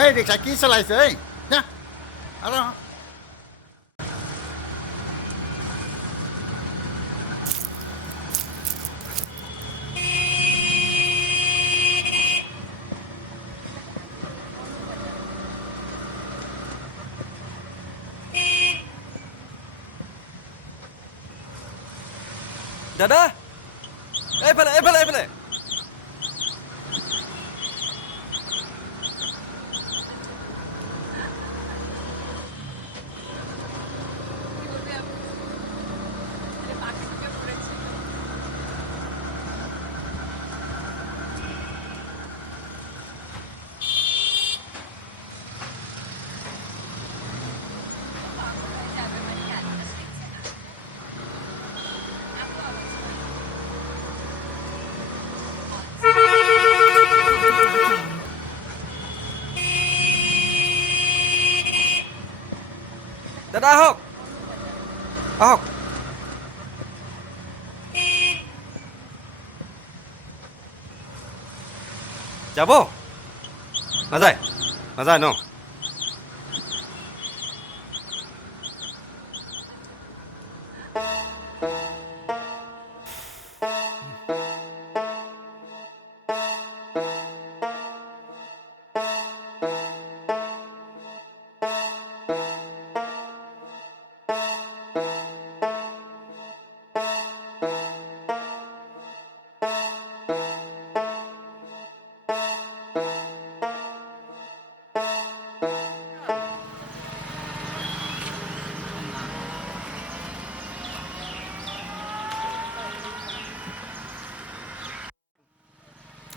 এই ৰিক্সা কি চলাইছে এই আৰু দাদা এইফালে এইফালে এইফালে দাদা আহক আহক যাব নাযায় নাযায় ন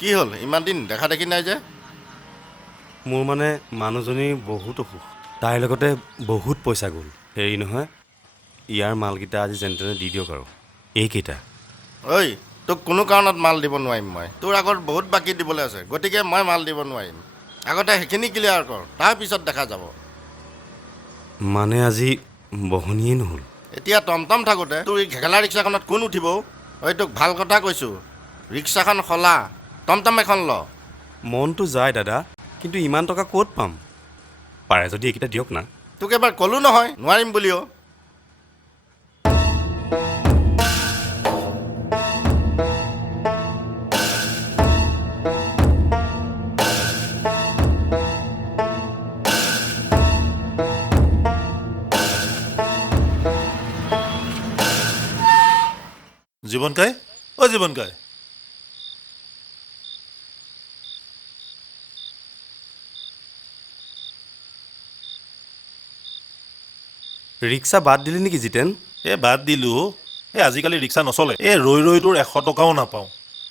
কি হ'ল ইমান দিন দেখা দেখি নাই যে মোৰ মানে মানুহজনী বহুত অসুখ তাইৰ লগতে বহুত পইচা গ'ল হেৰি নহয় ইয়াৰ মালকেইটা আজি যেনে তেনে দি দিয়ক আৰু এইকেইটা ঐ তোক কোনো কাৰণত মাল দিব নোৱাৰিম মই তোৰ আগত বহুত বাকী দিবলৈ আছে গতিকে মই মাল দিব নোৱাৰিম আগতে সেইখিনি ক্লিয়াৰ কৰ তাৰপিছত দেখা যাব মানে আজি বহনীয়ে নহ'ল এতিয়া টমটম থাকোঁতে তোৰ এই ঘেগেলা ৰিক্সাখনত কোন উঠিব ঐ তোক ভাল কথা কৈছোঁ ৰিক্সাখন সলা টমটম এখন ল মনটো যায় দাদা কিন্তু ইমান টকা ক'ত পাম পাৰে যদি এইকেইটা দিয়ক না তোক এবাৰ ক'লোঁ নহয় নোৱাৰিম বুলিও জীৱনকাই অ' জীৱনকাই ৰিক্সা বাদ দিলি নেকি জিতেন বাদ দিলোঁ আজিকালি ৰিক্সা নচলে ৰৈ ৰৈ তোৰ 100 টকাও নাপাওঁ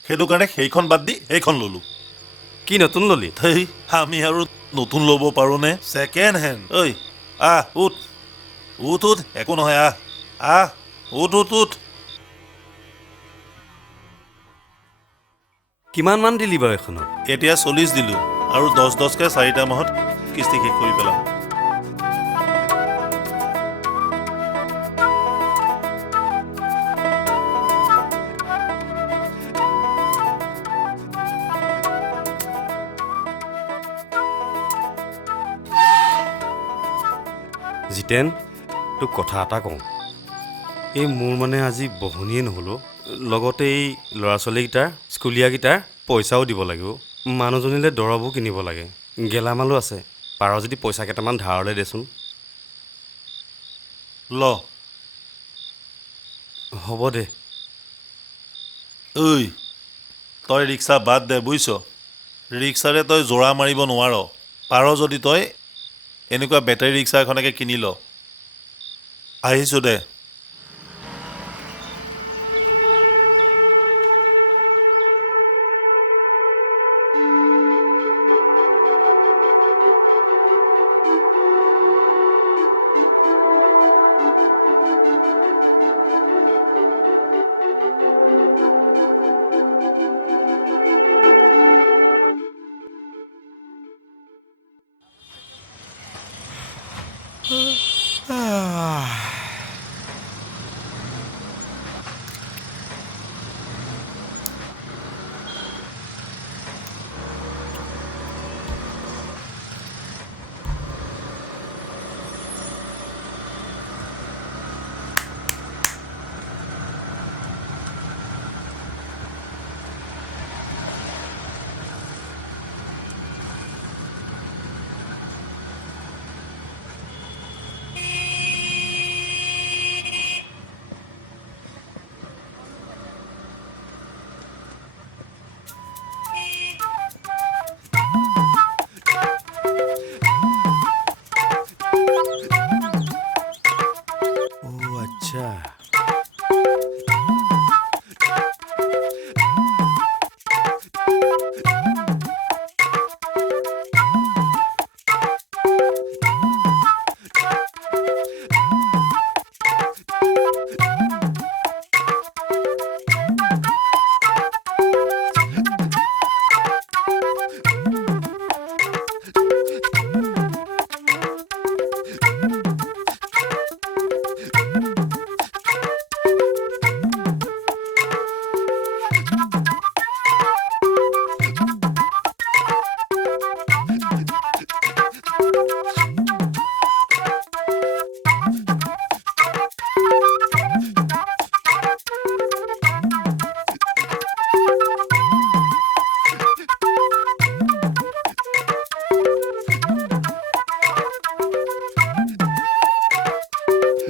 সেইটো কাৰণে সেইখন বাদ দি সেইখন ল'লোঁ কি নতুন ল'লি হেই আমি আৰু নতুন ল'ব পাৰোঁনে ছেকেণ্ড হেণ্ড ঐ আহ উঠ উঠ উঠ একো নহয় আহ উঠ উঠ উঠ কিমান মান দিলি বাৰু এখনত এতিয়া 40 দিলোঁ আৰু 10-10কৈ 4টা মাহত কিস্তি শেষ কৰি পেলাম জিতেন তোক কথা এটা কওঁ এই মোৰ মানে আজি বহনীয়ে নহ'লো লগতে এই ল'ৰা ছোৱালীকেইটাৰ স্কুলীয়াকেইটাৰ পইচাও দিব লাগিব মানুহজনীলৈ দৰৱো কিনিব লাগে গেলামালো আছে পাৰ যদি পইচা কেইটামান ধাৰলৈ দেচোন ল হ'ব দে ঐ তই ৰিক্সা বাদ দে বুজিছ ৰিক্সাৰে তই জোৰা মাৰিব নোৱাৰ পাৰ যদি তই এনেকুৱা বেটাৰী ৰিক্সা এখনকে কিনি ল আহিছোঁ দে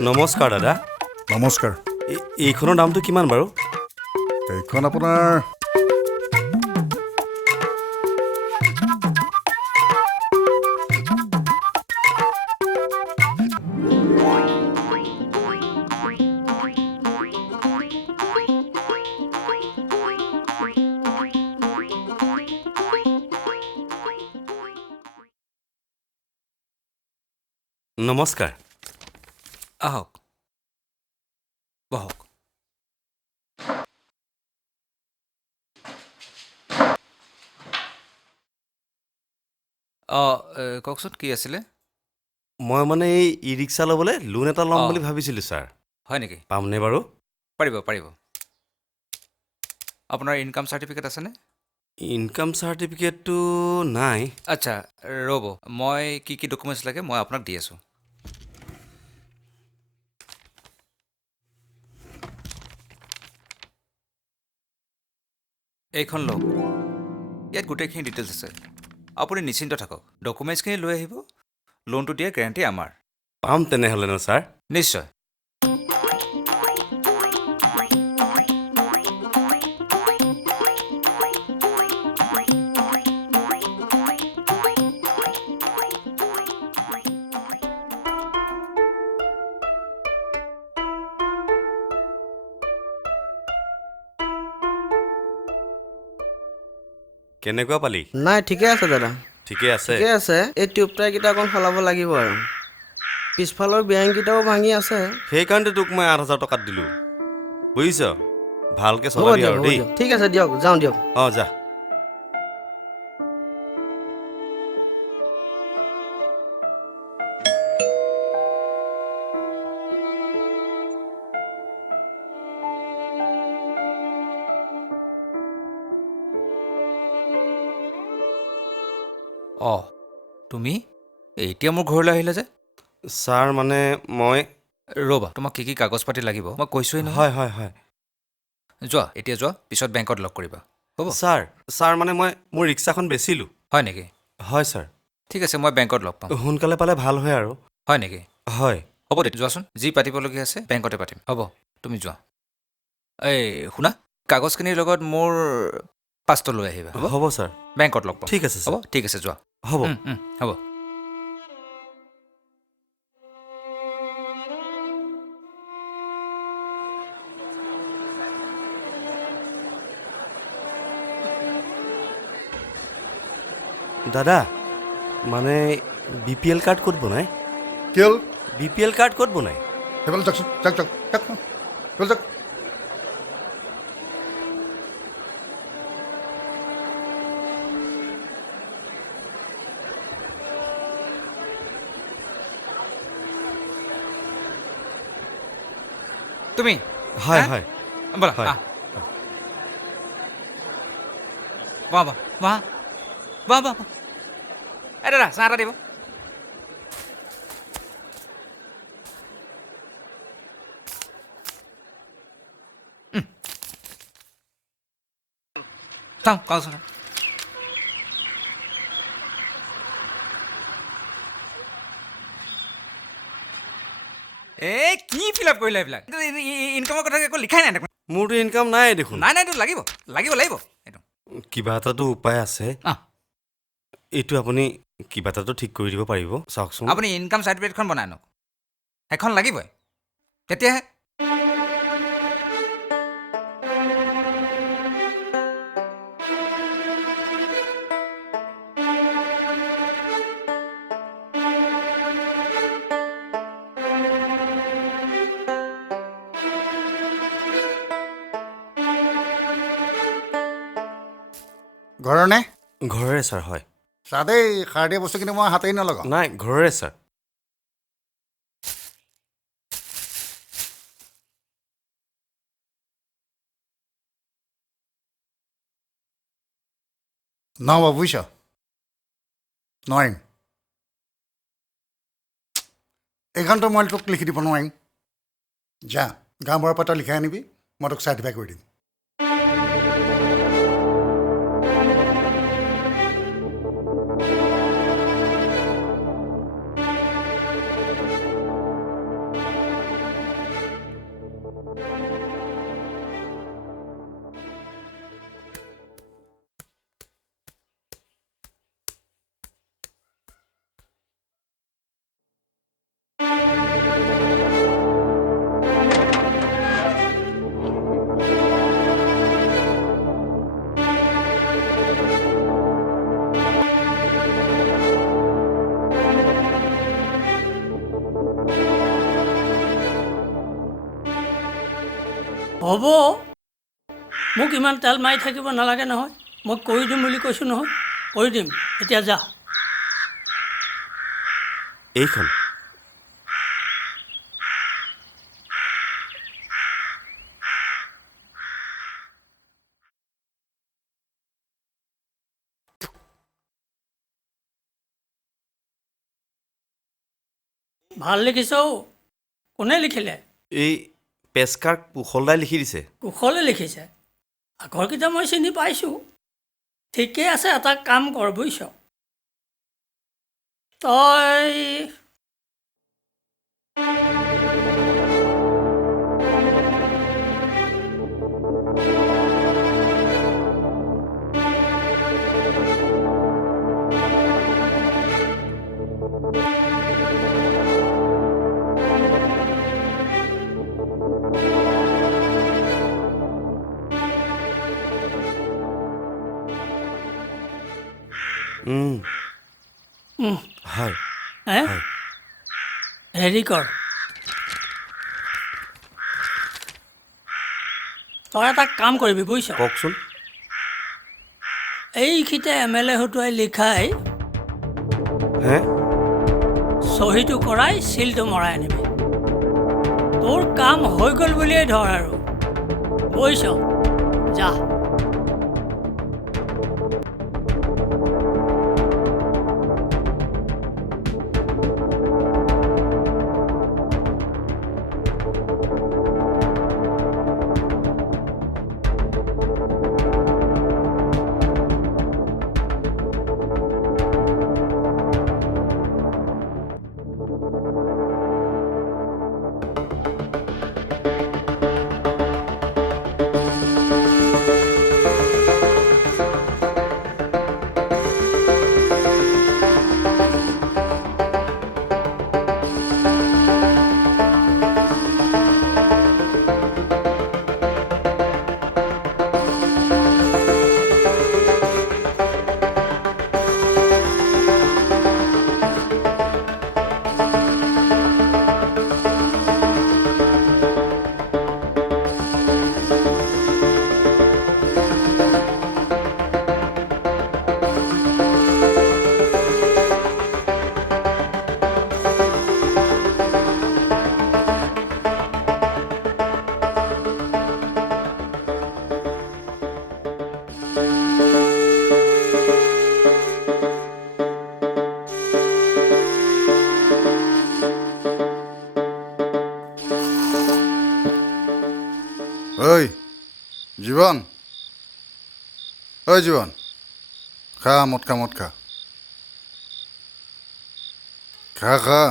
নমস্কাৰ দাদা নমস্কাৰ এইখনৰ দামটো কিমান বাৰু এইখন আপোনাৰ নমস্কাৰ আহক বহক কওকচোন কি আছিলে মই মানে এই ই ৰিক্সা ল'বলৈ লোন এটা ল'ম অ। বুলি ভাবিছিলোঁ ছাৰ হয় নেকি পামনে বাৰু পাৰিব আপোনাৰ ইনকাম চাৰ্টিফিকেট আছেনে ইনকাম চাৰ্টিফিকেটটো নাই আচ্ছা ৰ'ব মই কি ডকুমেণ্টছ লাগে মই আপোনাক দি আছোঁ এইখন লওক ইয়াত গোটেইখিনি ডিটেইলছ আছে আপুনি নিশ্চিন্ত থাকক ডকুমেণ্টছখিনি লৈ আহিব লোনটো দিয়া গেৰাণ্টি আমাৰ পাম তেনেহ'লে ন ছাৰ নিশ্চয় কেনেকুৱা পালি নাই ঠিকে আছে দাদা ঠিকে আছে ঠিকে আছে এই টিউব টায়াৰকেইটা অকণ সলাব লাগিব আৰু পিছফালৰ বেয়াংকেইটাও ভাঙি আছে সেইকাৰণে তোক মই 8,000 টকাত দিলোঁ বুজিছ ভালকৈ হ'ব চলাবি দিয়ক আৰু হ'ব দেই দিয়ক ঠিক আছে দিয়ক যাওঁ দিয়ক অঁ যা অঁ তুমি এতিয়া মোৰ ঘৰলৈ আহিলে যে ছাৰ মানে মই ৰ'বা তোমাক কি কাগজ পাতি লাগিব মই কৈছোৱেই নহয় হয় হয় হয় যোৱা এতিয়া যোৱা পিছত বেংকত লগ কৰিবা হ'ব ছাৰ মানে মই মোৰ ৰিক্সাখন বেচিলোঁ হয় নেকি হয় ছাৰ ঠিক আছে মই বেংকত লগ পাম সোনকালে পালে ভাল হয় আৰু হয় নেকি হয় হ'ব দে যোৱাচোন যি পাতিবলগীয়া আছে বেংকতে পাতিম হ'ব তুমি যোৱা এই শুনা কাগজখিনিৰ লগত মোৰ পাছটো লৈ আহিবা হ'ব হ'ব ছাৰ বেংকত লগ পাম ঠিক আছে ছাৰ হ'ব ঠিক আছে যোৱা হ'ব হ'ব দাদা মানে BPL কাৰ্ড ক'ত বনায় কি হ'ল BPL কাৰ্ড ক'ত বনায় সেইফালে যাওকচোন যাওক সেইফালে যাওক তুমি হয় হা? হয় ব'লা হয়। বাহ এই দাদা চাহ এটা দিব চাওঁ কাগজ এই কি ফিল আপ কৰিলা এইবিলাক ইনকামৰ কথা একো লিখাই নাই দেখোন মোৰতো ইনকাম নাই দেখোন নাই এইটো লাগিব এইটো কিবা এটাতো উপায় আছে অঁ এইটো আপুনি কিবা এটাতো ঠিক কৰি দিব পাৰিব চাওকচোন আপুনি ইনকাম চাৰ্টিফিকেটখন বনাই আনক সেইখন লাগিবই তেতিয়াহে ঘৰৰ নে ঘৰৰে ছাৰ হয় চা দেই সাৰ দিয়া বস্তুখিনি মই হাতেই নলগাওঁ নাই ঘৰৰে ছাৰ নহ'ব বুজিছ নোৱাৰিম এইখনতো মই তোক লিখি দিব নোৱাৰিম যা গাঁওবুঢ়াৰ পৰা তই লিখাই আনিবি মই তোক চাৰ্টিফাই কৰি দিম হ'ব মোক ইমান তেল মাৰি থাকিব নালাগে নহয় মই কৰি দিম বুলি কৈছোঁ নহয় কৰি দিম এতিয়া যা এইখন ভাল লিখিছ কোনে লিখিলে এই পেচকাৰ কুশলদাই লিখি দিছে কুশলে লিখিছে আগৰকেইটা মই চিনি পাইছোঁ ঠিকেই আছে এটা কাম কৰ বুজিছ তই হয় হে হেৰি কৰ তই এটা কাম কৰিবি বুজিছ কওকচোন এইখিতে MLA হতুৱাই লিখাই হে চহীটো কৰাই চিলটো মৰাই আনিবি তোৰ কাম হৈ গ'ল বুলিয়ে ধৰ আৰু বুজিছ যা ঐ জীৱন ঐ জীৱন খা মদ খা খা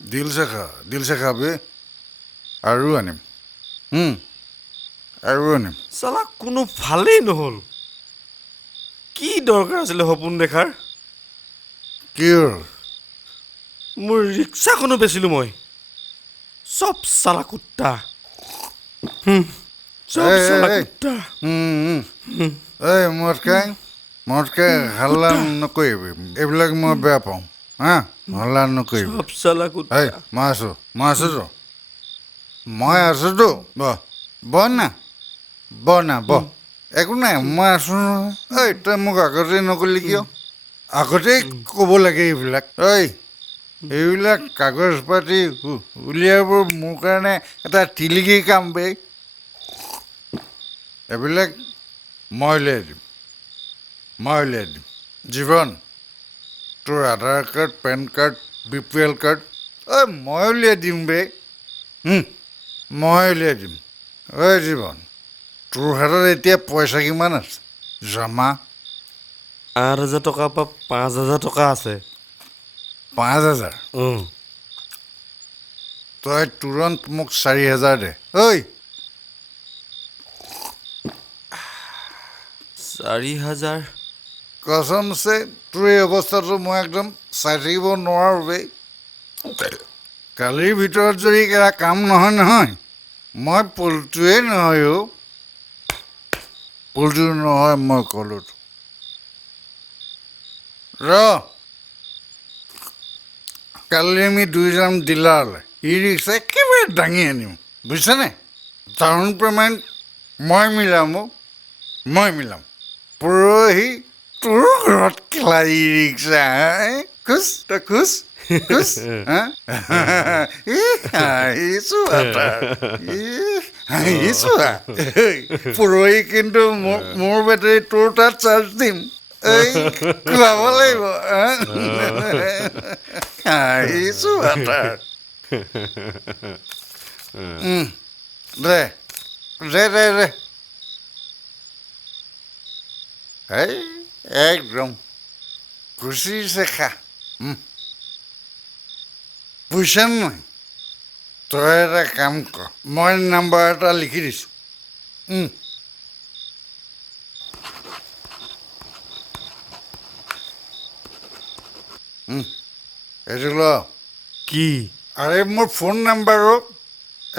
দিলছে খা বে আৰু আনিম চালা কোনো ভালেই নহ'ল কি দৰকাৰ আছিলে সপোন দেখাৰ কি হ'ল মোৰ ৰিক্সাখনো বেচিলোঁ মই চব চালা কুত্তা চব চালা কুত্তা এই মদ খাই হাল্লা নকৰিবি এইবিলাক মই বেয়া পাওঁ হা হাল্লা নকৰিবি চব চালা কুত্তা এই মই আছোতো বহ না একো নাই মই আছো নহয় ঐ তই মোক আগতে নকলি কিয় আগতেই ক'ব লাগে এইবিলাক কাগজ পাতি উলিয়াবোৰ মোৰ কাৰণে এটা তিলিকি কাম বে এইবিলাক মই উলিয়াই দিম জীৱন তোৰ Aadhaar card PAN card BPL card মই উলিয়াই দিম বে ঐ জীৱন তোৰ হাতত এতিয়া পইচা কিমান আছে জমা 8,000 টকাৰ পৰা 5,000 টকা আছে 5,000 তই তুৰন্ত মোক 4,000 দে ঐ 4,000 কসমছে তোৰ এই অৱস্থাটো মই একদম চাই থাকিব নোৱাৰোঁ বে কালিৰ ভিতৰত যদি এটা কাম নহয় মই পলটোৱে নহয় পলটো নহয় মই ক'লোঁ কালি আমি দুই যাম ডিলাৰলৈ ই ৰিক্সা একেবাৰে দাঙি আনিম বুজিছানে ডাউন পে'মেণ্ট মই মিলাম পৰহি তোৰ ঘৰত খেলা ই ৰিক্সা খুচ তই খুচ হাঁহিছোঁ পৰহি কিন্তু মোৰ বেটেৰী তোৰ তাত চাৰ্জ দিম এই খুৱাব লাগিব হাঁহিছোঁ দে এই একদম খুচিছে খা বুজিছা নহয় তই এটা কাম কৰ মই নাম্বাৰ এটা লিখি দিছোঁ এইটো ল কি আৰে মোৰ ফোন নাম্বাৰো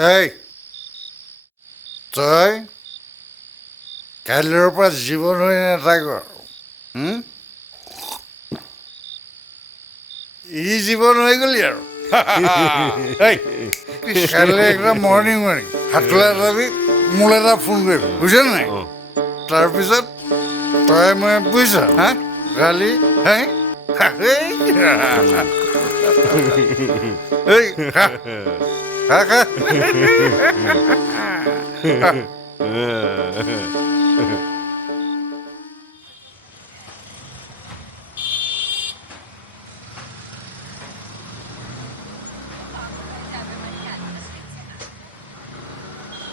এই তই কাইলৈৰ পৰা জীৱন হৈ নাথাক ই জীৱন হৈ গ'লি আৰু কাইলৈ একদম মৰ্ণিং হাতলা যাবি মোলৈ এটা ফোন কৰিবি বুজিছ নাই তাৰপিছত তই মই বুজিছ হা গালি এই খা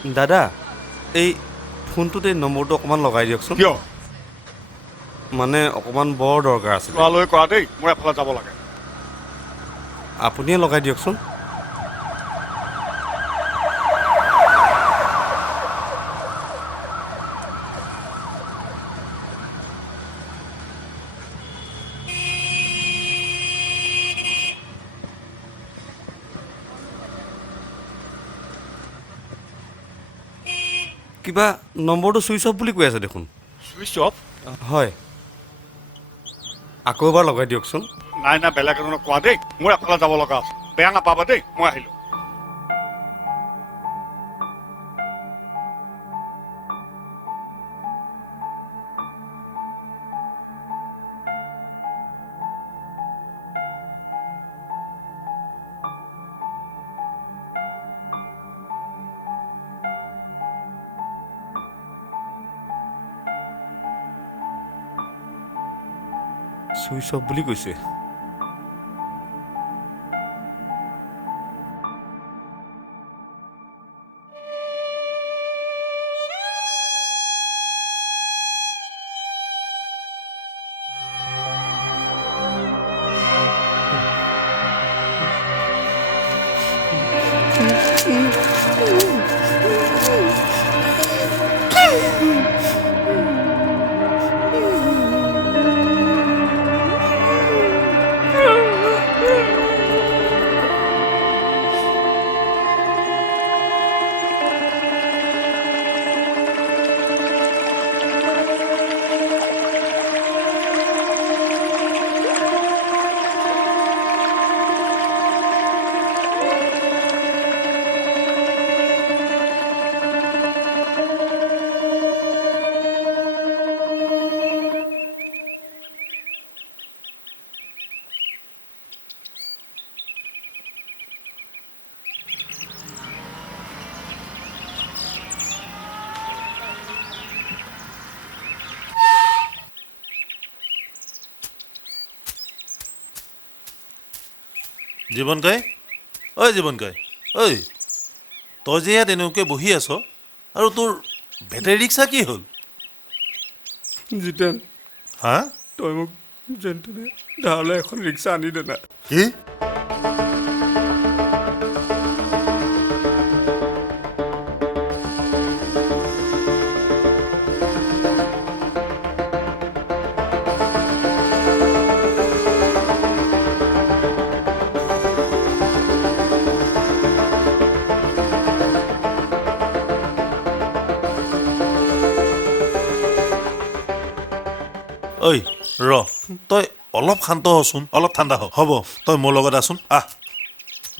দাদা এই ফোনটোত এই নম্বৰটো অকণমান লগাই দিয়কচোন কিয় মানে অকণমান বৰ দৰকাৰ আছিল তোমালৈ কৰা দেই মই এফালে যাব লাগে আপুনিয়ে লগাই দিয়কচোন কিবা নম্বৰটো চুইচ অফ বুলি কৈ আছে দেখোন চুইচ অফ হয় আকৌ এবাৰ লগাই দিয়কচোন নাই বেলেগ এজনক কোৱা দেই মোৰ এফালে যাব লগা আছে বেয়া নাপাবা দেই মই আহিলোঁ চুইচ অফ বুলি কৈছে জীৱন কাই ঐ জীৱন কাই ঐ তই যে ইয়াত এনেকৈ বহি আছ আৰু তোৰ বেটেৰী ৰিক্সা কি হ'ল জিতেন হা তই মোক যেন তেনে ধাৰলৈ এখন ৰিক্সা আনি দে না কি ঐ ৰ তই অলপ শান্ত হচোন অলপ ঠাণ্ডা হ হ'ব তই মোৰ লগত আহচোন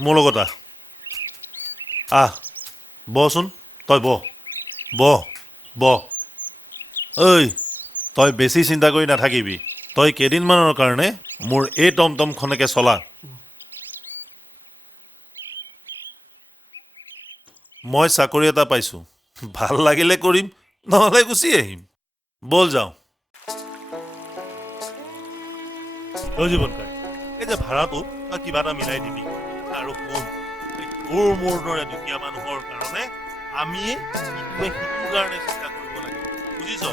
মোৰ লগত আহ বচোন তই বহ বহ বহ ঐ তই বেছি চিন্তা কৰি নাথাকিবি তই কেইদিনমানৰ কাৰণে মোৰ এই টমটমখনকে চলা মই চাকৰি এটা পাইছোঁ ভাল লাগিলে কৰিম নহ'লে গুচি আহিম বল যাওঁ জীৱনকাৰী এই যে ভাড়াটো তই কিবা এটা মিলাই দিবি আৰু শুন তোৰ মোৰ দৰে দুখীয়া মানুহৰ কাৰণে আমি ইটোৱে সিটোৰ কাৰণে চিন্তা কৰিব লাগিব বুজিছ